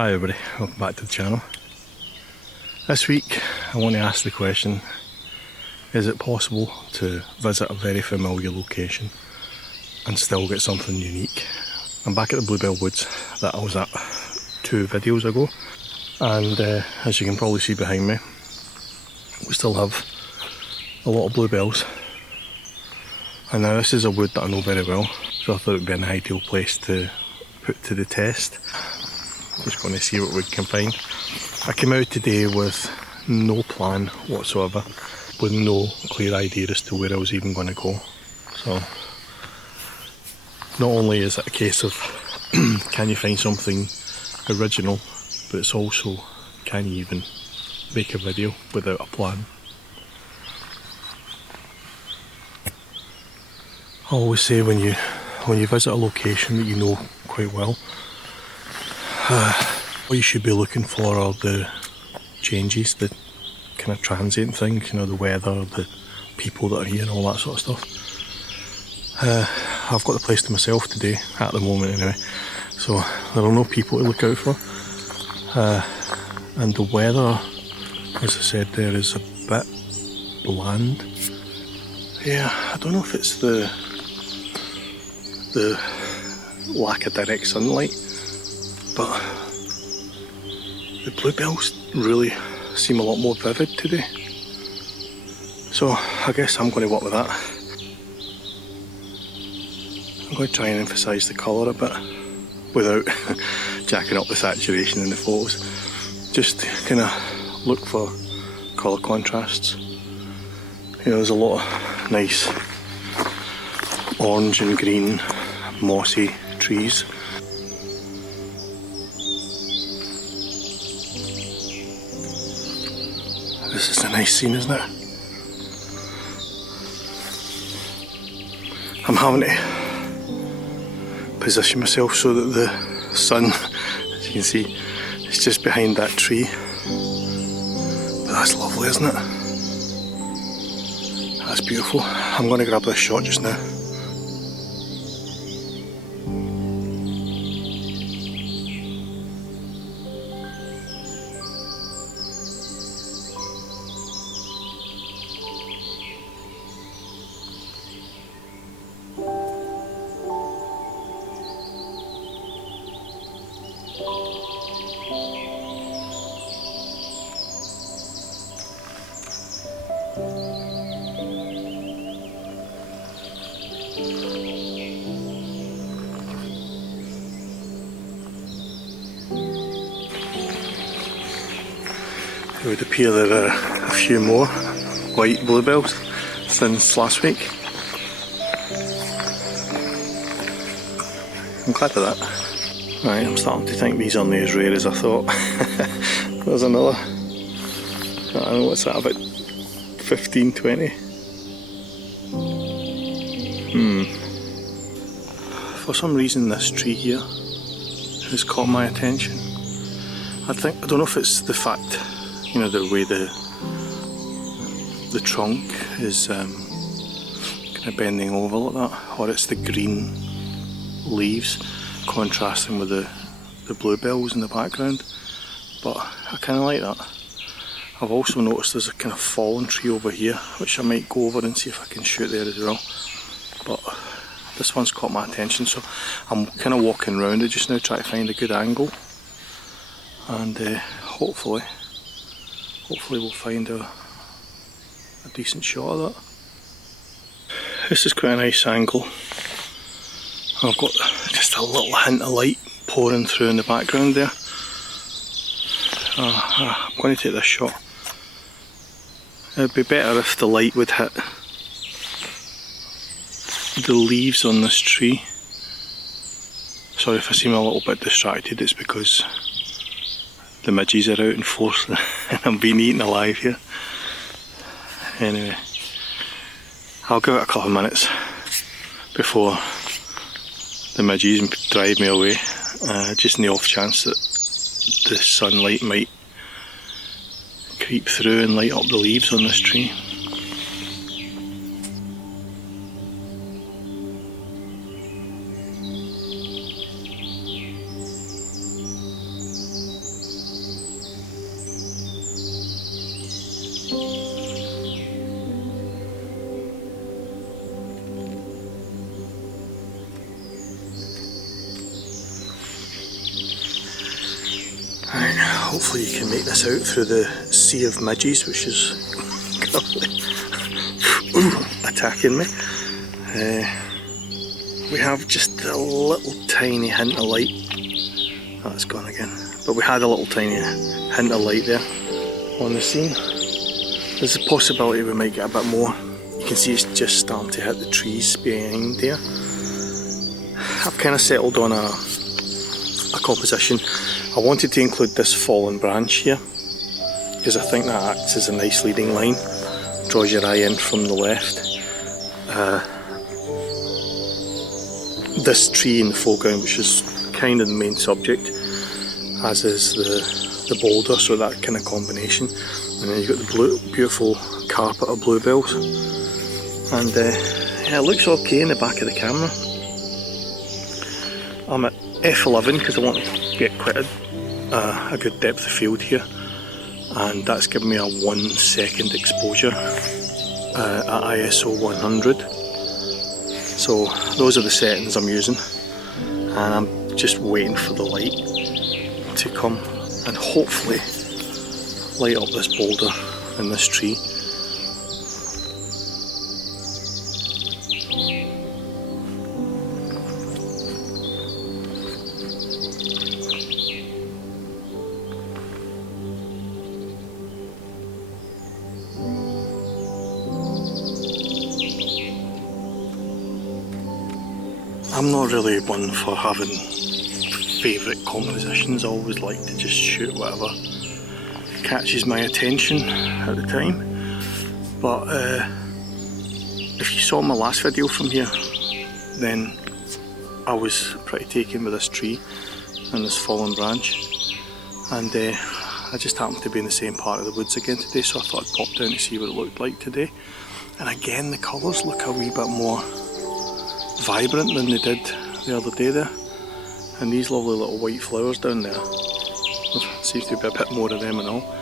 Hi everybody, welcome back to the channel. This week I want to ask the question, is it possible to visit a very familiar location and still get something unique? I'm back at the Bluebell Woods that I was at 2 videos ago, and as you can probably see behind me, we still have a lot of bluebells. And now this is a wood that I know very well, so I thought it would be an ideal place to put to the test. Just going to see what we can find. I came out today with no plan whatsoever, with no clear idea as to where I was even going to go. So not only is it a case of can you find something original, but it's also can you even make a video without a plan. I always say when you visit a location that you know quite well, what you should be looking for are the changes, the kind of transient things, you know, the weather, the people that are here and all that sort of stuff. I've got the place to myself today, at the moment anyway, so there are no people to look out for. And the weather, as I said there, is a bit bland. Yeah, I don't know if it's the lack of direct sunlight, but the bluebells really seem a lot more vivid today. So I guess I'm going to work with that. I'm going to try and emphasise the colour a bit without jacking up the saturation in the photos. Just kind of look for colour contrasts. You know, there's a lot of nice orange and green mossy trees. This is a nice scene, isn't it? I'm having to position myself so that the sun, as you can see, is just behind that tree. But that's lovely, isn't it? That's beautiful. I'm going to grab this shot just now. It would appear there are a few more white bluebells since last week. I'm glad of that. Right, I'm starting to think these aren't as rare as I thought. There's another, I don't know, what's that, about 15, 20? For some reason this tree here has caught my attention. I don't know if it's the fact, you know, the way the trunk is kind of bending over like that, or it's the green leaves contrasting with the bluebells in the background, but I kind of like that. I've also noticed there's a kind of fallen tree over here, which I might go over and see if I can shoot there as well, but this one's caught my attention, so I'm kind of walking around it just now, trying to find a good angle, and hopefully we'll find a decent shot of that. This is quite a nice angle. I've got just a little hint of light pouring through in the background there. I'm going to take this shot. It would be better if the light would hit the leaves on this tree. Sorry if I seem a little bit distracted, it's because the midges are out in force and I'm being eaten alive here. Anyway, I'll give it a couple of minutes before the midges drive me away, just in the off chance that the sunlight might creep through and light up the leaves on this tree. Right, hopefully you can make this out through the sea of midges, which is attacking me. We have just a little tiny hint of light. Oh, it's gone again. But we had a little tiny hint of light there on the scene. There's a possibility we might get a bit more. You can see it's just starting to hit the trees behind there. I've kind of settled on a composition. I wanted to include this fallen branch here because I think that acts as a nice leading line. Draws your eye in from the left. This tree in the foreground, which is kind of the main subject, as is the boulder, so that kind of combination. And then you've got the beautiful carpet of bluebells. And yeah, it looks okay in the back of the camera. I'm at f11 because I want to get quite a good depth of field here. And that's given me a 1 second exposure at ISO 100. So those are the settings I'm using, and I'm just waiting for the light to come and hopefully light up this boulder and this tree. I'm not really one for having favourite compositions. I always like to just shoot whatever catches my attention at the time. But if you saw my last video from here, then I was pretty taken with this tree and this fallen branch, and I just happened to be in the same part of the woods again today, so I thought I'd pop down to see what it looked like today. And again, the colours look a wee bit more vibrant than they did the other day there. And these lovely little white flowers down there, there seems to be a bit more of them and all.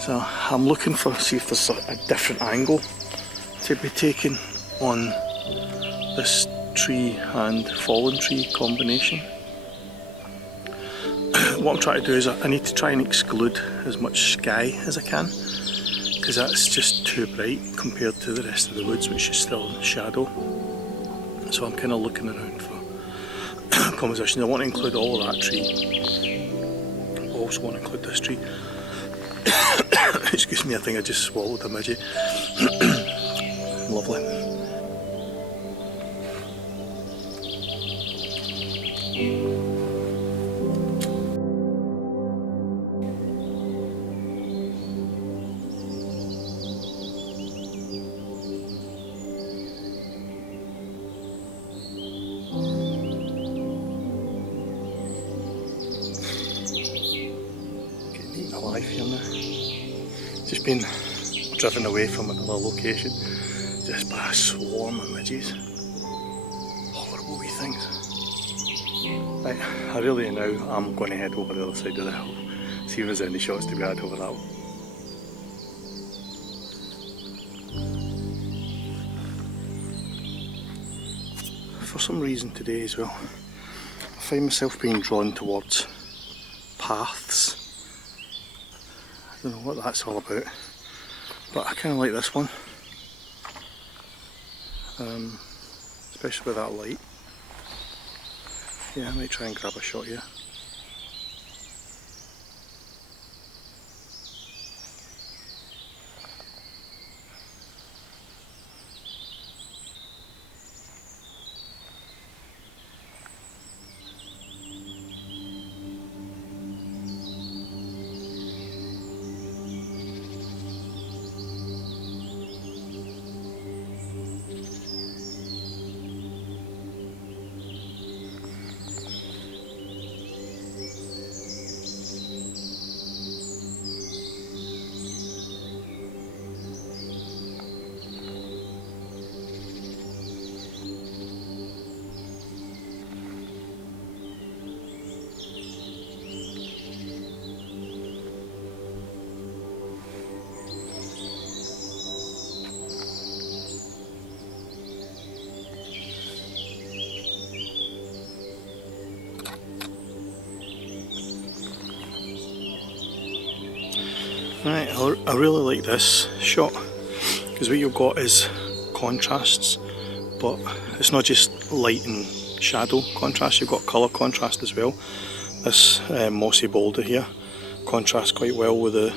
So I'm looking for, see if there's a different angle to be taken on this tree and fallen tree combination. What I'm trying to do is I need to try and exclude as much sky as I can, because that's just too bright compared to the rest of the woods, which is still in shadow. So I'm kind of looking around for compositions. I want to include all of that tree. I also want to include this tree. Excuse me, I think I just swallowed a midget. Lovely. Alive here now. Just been driven away from another location just by a swarm of midges. Horrible wee things. Right, I really now am going to head over the other side of the hill, see if there's any shots to be had over that one. For some reason today as well, I find myself being drawn towards paths. I don't know what that's all about, but I kind of like this one, especially with that light. Yeah, I might try and grab a shot here. Right, I really like this shot because what you've got is contrasts, but it's not just light and shadow contrast, you've got colour contrast as well. This mossy boulder here contrasts quite well with the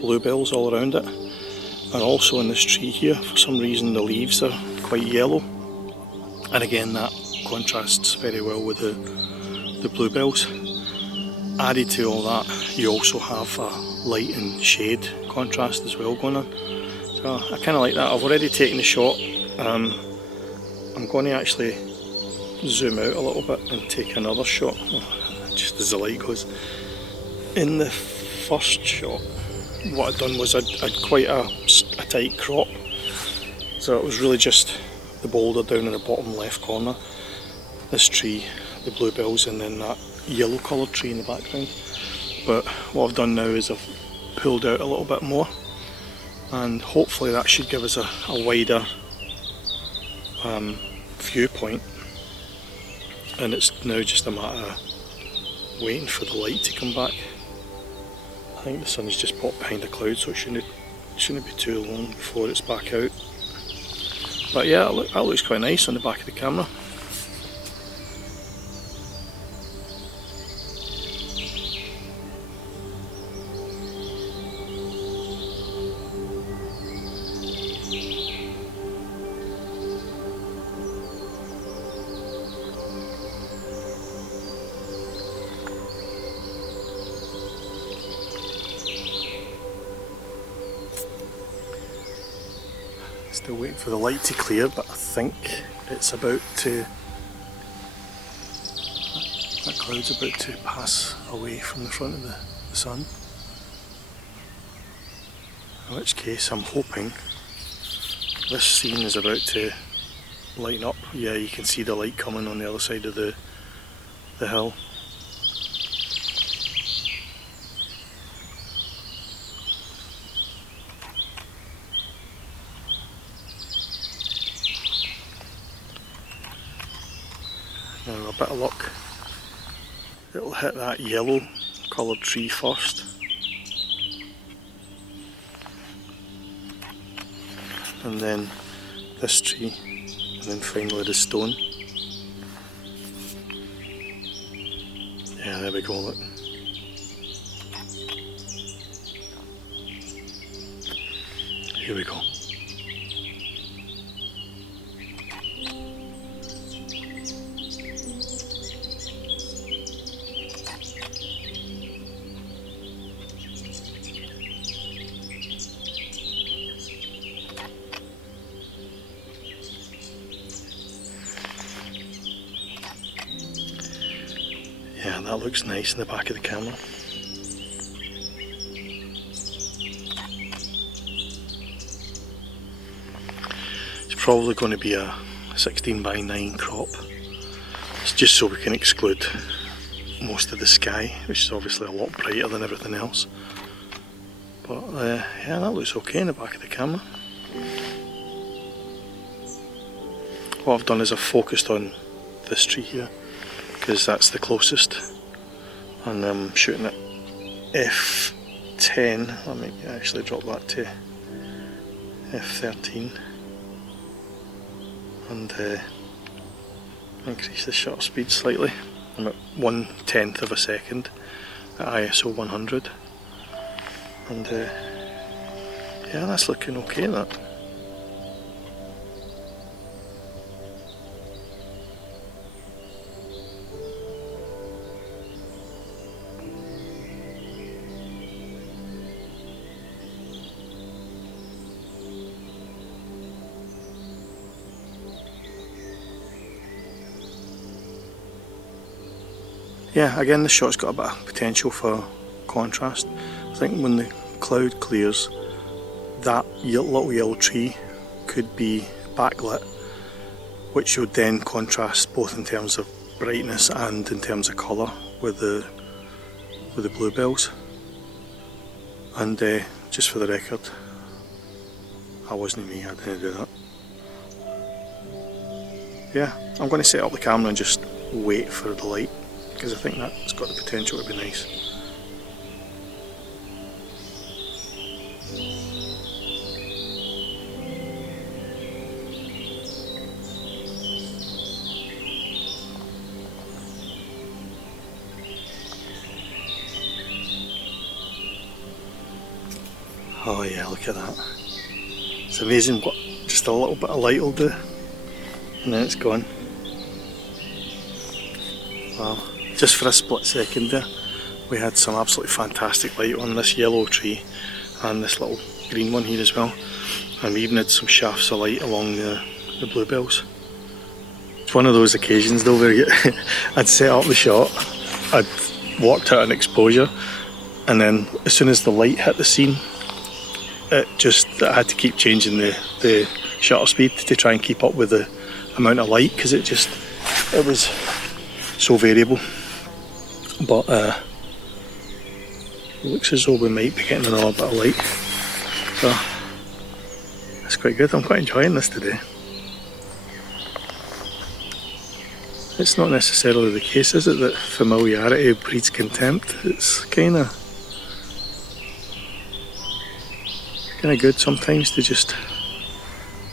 bluebells all around it, and also in this tree here for some reason the leaves are quite yellow, and again that contrasts very well with the bluebells. Added to all that, you also have a light and shade contrast as well going on, so I kind of like that. I've already taken the shot. I'm going to actually zoom out a little bit and take another shot, just as the light goes. In the first shot, what I'd done was I'd quite a tight crop, so it was really just the boulder down in the bottom left corner, this tree, the bluebells, and then that yellow coloured tree in the background. But what I've done now is I've pulled out a little bit more, and hopefully that should give us a wider viewpoint, and it's now just a matter of waiting for the light to come back. I think the sun has just popped behind a cloud, so it shouldn't be too long before it's back out. But yeah, that looks quite nice on the back of the camera. Still waiting for the light to clear, but I think it's about to, that cloud's about to pass away from the front of the sun. In which case I'm hoping this scene is about to lighten up. Yeah, you can see the light coming on the other side of the hill. Now, a bit of luck, it'll hit that yellow coloured tree first, and then this tree, and then finally the stone. Yeah, there we go, look. Here we go. Yeah, that looks nice in the back of the camera. It's probably going to be a 16:9 crop. It's just so we can exclude most of the sky, which is obviously a lot brighter than everything else. But yeah, that looks okay in the back of the camera. What I've done is I've focused on this tree here, because that's the closest, and I'm shooting at f10. Let me actually drop that to f13 and increase the shutter speed slightly. I'm at 1/10 of a second at ISO 100, and yeah, that's looking okay, that. Yeah, again, this shot's got a bit of potential for contrast. I think when the cloud clears, that little yellow tree could be backlit, which would then contrast both in terms of brightness and in terms of colour with the bluebells. And just for the record, that wasn't me, I didn't do that. Yeah, I'm going to set up the camera and just wait for the light, because I think that's got the potential to be nice. Oh yeah, look at that. It's amazing what just a little bit of light will do. And then it's gone. Wow. Just for a split second there, we had some absolutely fantastic light on this yellow tree and this little green one here as well. And we even had some shafts of light along the bluebells. It's one of those occasions though where I'd set up the shot, I'd worked out an exposure, and then as soon as the light hit the scene, I had to keep changing the shutter speed to try and keep up with the amount of light, because it was so variable. But it looks as though we might be getting another bit of light, so that's quite good. I'm quite enjoying this today. It's not necessarily the case, is it, that familiarity breeds contempt? It's kind of good sometimes to just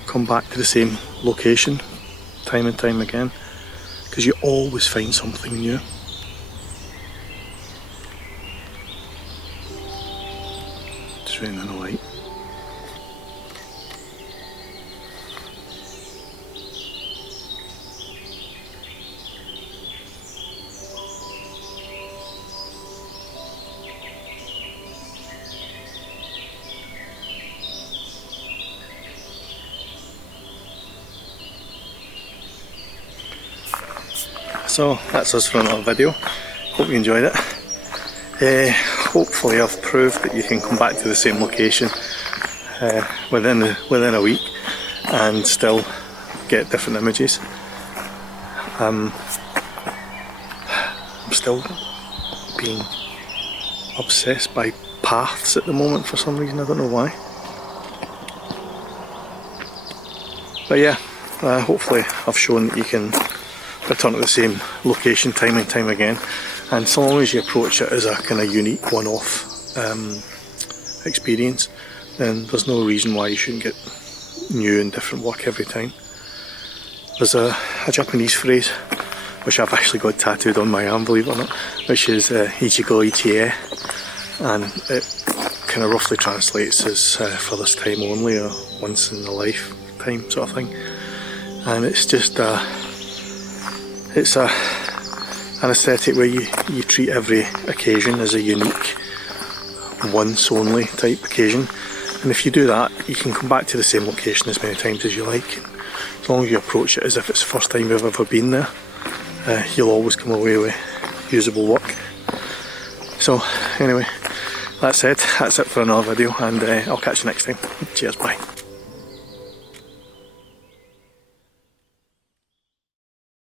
come back to the same location time and time again, because you always find something new. It's raining a light. So that's us for another video. Hope you enjoyed it. Hopefully I've proved that you can come back to the same location within a week and still get different images. I'm still being obsessed by paths at the moment for some reason, I don't know why. But yeah, hopefully I've shown that you can return to the same location time and time again, and so long as you approach it as a kind of unique one-off experience, then there's no reason why you shouldn't get new and different work every time. There's a Japanese phrase which I've actually got tattooed on my arm, believe it or not, which is Ichigo Ichie, and it kind of roughly translates as for this time only, or once in a lifetime sort of thing. And it's just an aesthetic where you treat every occasion as a unique, once only type occasion, and if you do that, you can come back to the same location as many times as you like. As long as you approach it as if it's the first time you've ever been there, you'll always come away with usable work. So anyway, that said, that's it for another video, and I'll catch you next time. Cheers, bye.